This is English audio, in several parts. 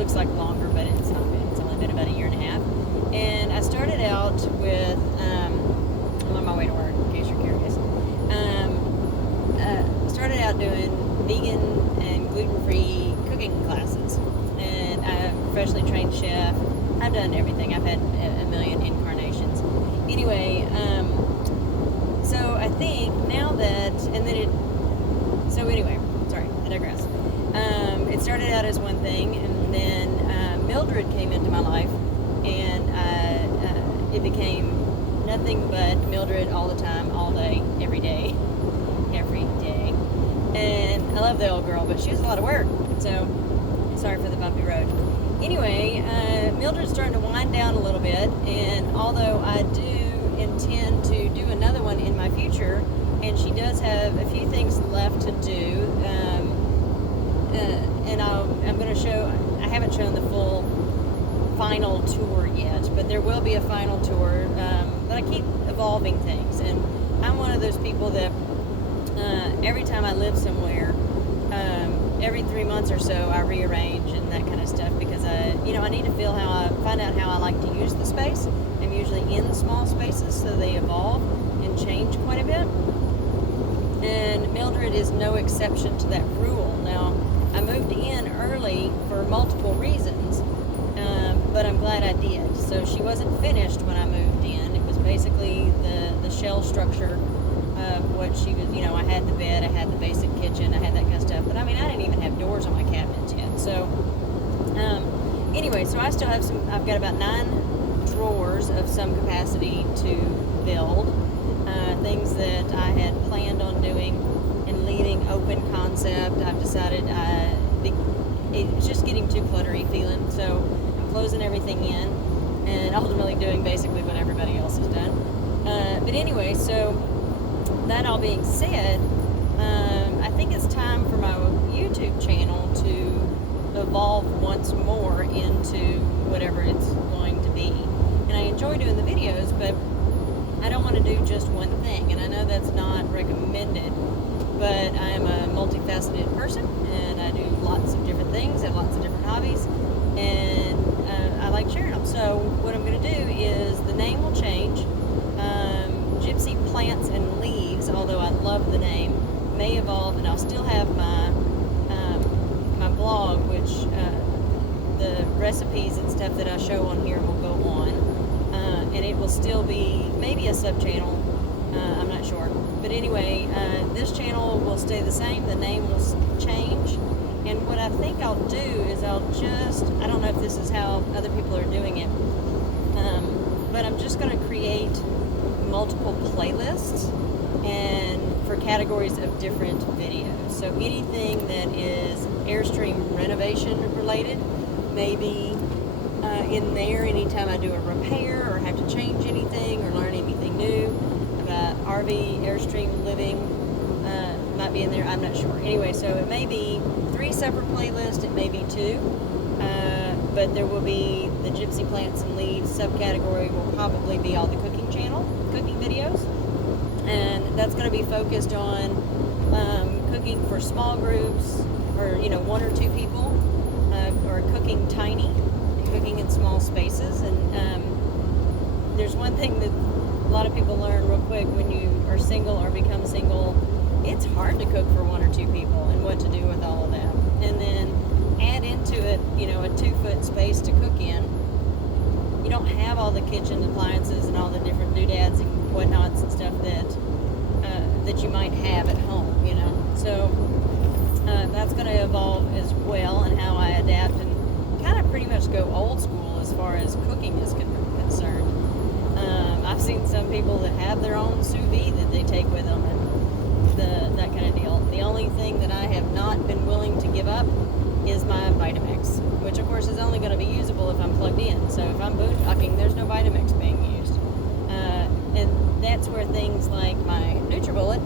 looks like longer, but it's not been. It's only been about a year and a half. And I started out with, I'm on my way to work, in case you're curious. Started out doing vegan and gluten-free cooking classes. And I'm a professionally trained chef. I've done everything. I've had a million incarnations. Anyway, so I think now that, sorry, I digress. It started out as one thing, and then Mildred came into my life, and it became nothing but Mildred all the time, all day, every day. And I love the old girl, but she was a lot of work, so sorry for the bumpy road. Anyway, Mildred's starting to wind down a little bit, and although I do intend to do another one in my future, and she does have a few things left to do, and I'm going to show, I haven't shown the full final tour yet, but there will be a final tour, but I keep evolving things, and I'm one of those people that every time I live somewhere, every 3 months or so I rearrange and that kind of stuff, because I need to find out how I like to use the space. I'm usually in small spaces, so they evolve and change quite a bit. And Mildred is no exception to that rule. Now, I moved in early for multiple reasons, but I'm glad I did. So she wasn't finished when I moved in. It was basically the shell structure of what she was, I had the bed, I had the basic kitchen, I had that kind of stuff. But I didn't even have doors on my cabinets yet. So, anyway, so I still have I've got about 9 drawers of some capacity to build. Things that I had planned on doing and leaving open concept. I've decided it's just getting too cluttery feeling. So I'm closing everything in and ultimately doing basically what everybody else has done. But anyway, so that all being said, I think it's time for my YouTube channel to evolve once more into whatever it's going to be. And I enjoy doing the videos, but I don't want to do just one thing. And I know that's not recommended, but I am a multifaceted person, and I do lots of different things, have lots of different hobbies, and I like sharing them. So what I'm going to do is the name will change. Gypsy Plants and Leaves, although I love the name, may evolve, and I'll still have my blog, which the recipes and stuff that I show on here will go on, and it will still be maybe a sub-channel, I'm not sure. But anyway, this channel will stay the same, the name will change, and what I think I'll do is I don't know if this is how other people are doing it, but I'm just going to create multiple playlists and for categories of different videos. So anything that is Airstream renovation related, maybe in there anytime I do a repair or have to change anything or learn anything new about RV, Airstream living, might be in there, I'm not sure. Anyway, so it may be 3 separate playlists, it may be 2, but there will be the Gypsy Plants and Leaves subcategory will probably be all the cooking videos, and that's going to be focused on cooking for small groups, or 1 or 2 people, or cooking tiny and cooking in small spaces. And there's one thing that a lot of people learn real quick when you are single or become single. It's hard to cook for 1 or 2 people and what to do with all of that, and then add into it a 2-foot space to cook in. You don't have all the kitchen appliances and all the different doodads and whatnots and stuff that you might have at home, So that's going to evolve as well, and how I adapt and kind of pretty much go old school as far as cooking is concerned. I've seen some people that have their own sous vide that they take with them, and that kind of deal. The only thing that I have not been willing to give up is my Vitamix, which of course is only going to be usable if I'm plugged in. So if I'm boondocking, there's no Vitamix being used. And that's where things like my NutriBullet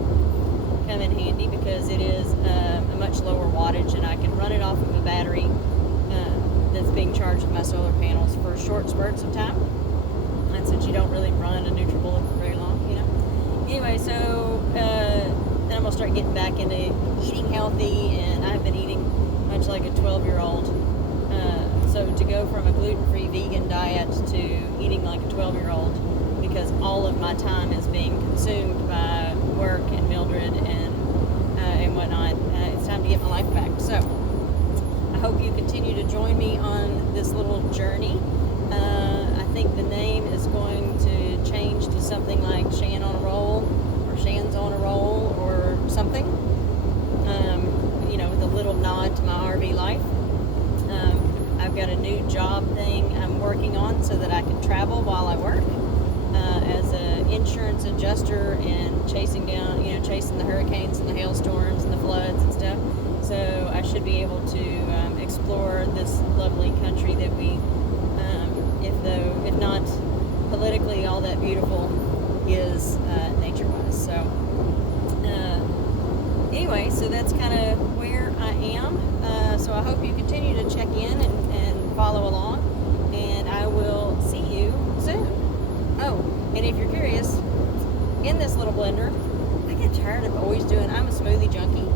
come in handy, because it is a much lower wattage, and I can run it off of a battery that's being charged with my solar panels for short spurts of time. And since you don't really run a NutriBullet for very long, Anyway, so then I'm going to start getting back into eating healthy, and I've been eating much like a 12-year-old. So to go from a gluten-free vegan diet to eating like a 12-year-old, because all of my time is being consumed by work and Mildred and whatnot, it's time to get my life back. So I hope you continue to join me on this little journey. I think the name is going to change to something like Shan on a Roll, or Shan's on a Roll, or something. With a little nod to my RV life. I've got a new job thing I'm working on so that I can travel while I work as an insurance adjuster and chasing the hurricanes and the hailstorms and the floods and stuff. So I should be able to explore this lovely country that we, if not politically all that beautiful, is nature-wise. So anyway, so that's kind of where I am. So I hope you continue to check in and follow along, and I will see you soon. Oh, and if you're curious, in this little blender, I get tired of always doing, I'm a smoothie junkie,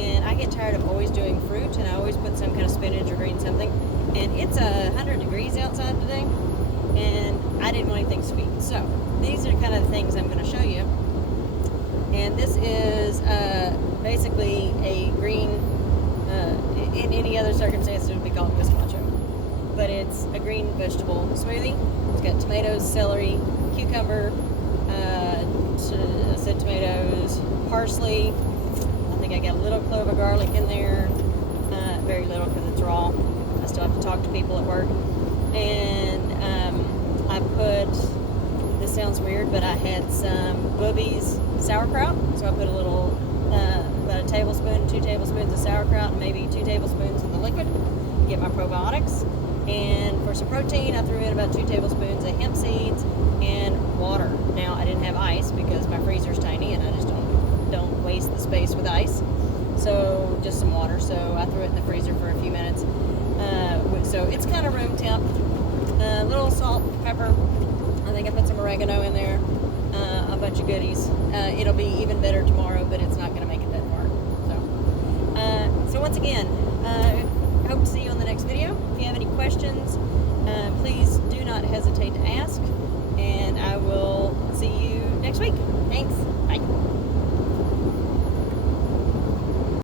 and I get tired of always doing fruit, and I always put some kind of spinach or green something, and it's 100 degrees outside today, and I didn't want anything sweet. So these are kind of the things I'm going to show you. And this is basically a green, in any other circumstance it would be called gazpacho, but it's a green vegetable smoothie. It's got tomatoes, celery, cucumber, tomatoes, parsley. I think I got a little clove of garlic in there, very little because it's raw. I still have to talk to people at work. And I put, this sounds weird, but I had some Booby's sauerkraut, so I put a little, about a tablespoon, 2 tablespoons of sauerkraut, and maybe 2 tablespoons of the liquid to get my probiotics. And for some protein, I threw in about 2 tablespoons of hemp seeds and water. Now, I didn't have ice because my freezer's tiny, and I just don't waste the space with ice. So just some water. So I threw it in the freezer for a few minutes. So it's kind of room temp. A little salt, pepper. I think I put some oregano in there. A bunch of goodies. It'll be even better tomorrow, but it's not going to make it that far. So once again, hope to see you on the next video. If you have any questions, please do not hesitate to ask, and I will see you next week. Thanks. Bye.